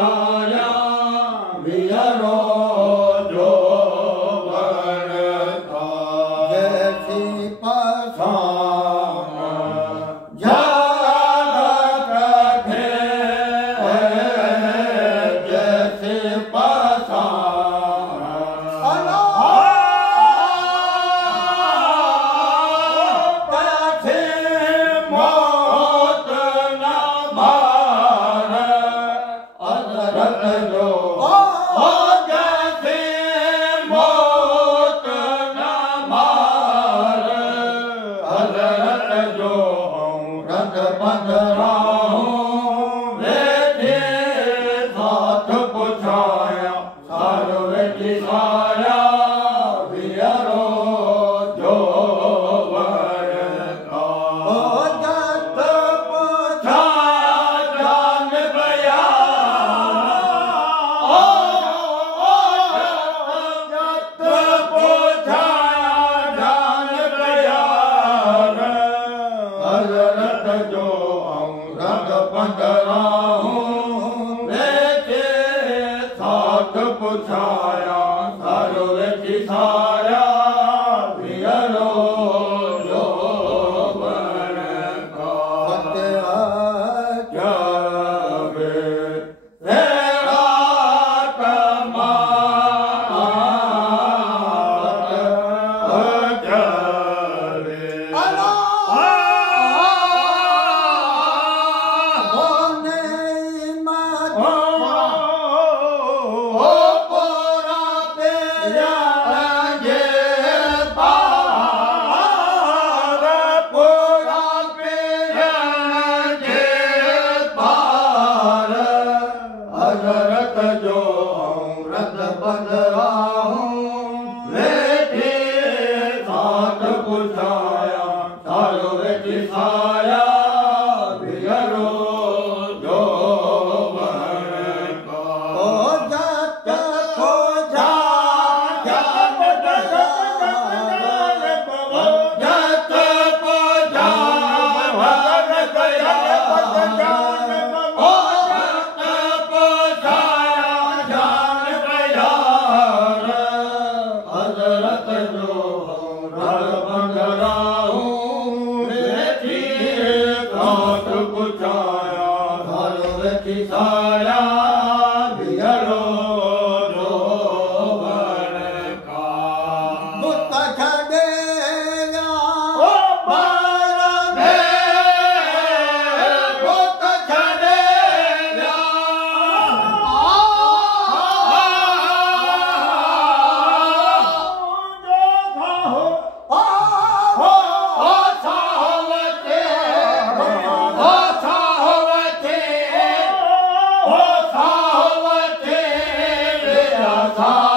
सारा बियरो जो बनता जैसी पसान जागत रखे जैसे पसान कैसे मौत न मार हजरत जो जैसे मौत न मार हजरत जो रत बंदरा बेटे साथ पुछाया सारो बेटी सारा बियरो जो बनता जत पुछाया जान जत पुछाया जान बयान हजरत जो रत बंदरा बेटे साथ पुछाया सारो बेटी सारा बियरो जो बनता जावे तेरा कमाल जावे हजरत जो रत बंदरा बेटे साथ पुछाया सारो बेटी सारा बियरो जो बनता जत पुछाया जत हजरत जो रत बंदरा बेटी साथ पुछाया सारो बेटी सारा बियरो जो बनता बुत छड़े बुत छड़े था